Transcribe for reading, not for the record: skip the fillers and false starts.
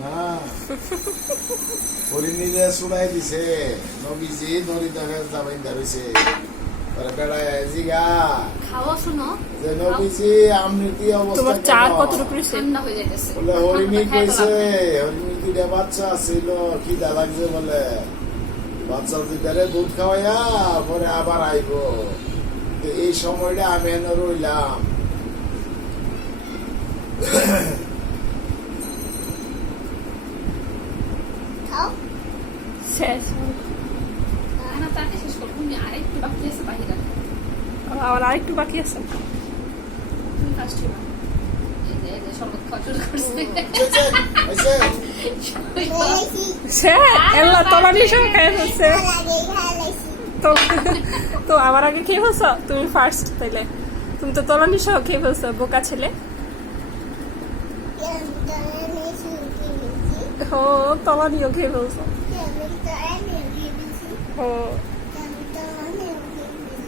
না হরিণীরে শুনাই দিছে নবীজি নদীতে যাবেন ধরেছে বেড়ায় জিগা খাওয়া শুনো যে নবীজি আপনি কি অবস্থা তোমার চার কত রুপি ঠান্ডা হয়ে যাইতেছে বলে হরিণী কইছে হরিণী দুইটা বাচ্চা ছিল খিদা লাগছে বলে বাচ্চা দুইটারে দুধ খাওয়াইয়া পরে আবার আইবো এই সময়টা আমি এনে রইলাম শেষ না তাকে শেষ করবো তুমি আরেকটু বাকি আছে বাহিরে আবার আরেকটু বাকি আছে তুমি ফার্স্ট হইবা এই যে শরবত খাওয়া শুরু করছে শেষ এল্লা তলানি সহ খেয়ে ফেলছে তো তো আমার আগে খেয়ে ফেলছো তুমি ফার্স্ট তাইলে তুমি তো তলানি সহ খেয়ে ফেলছো বোকা ছেলে ও তলানিও খেয়ে ফেলছো ও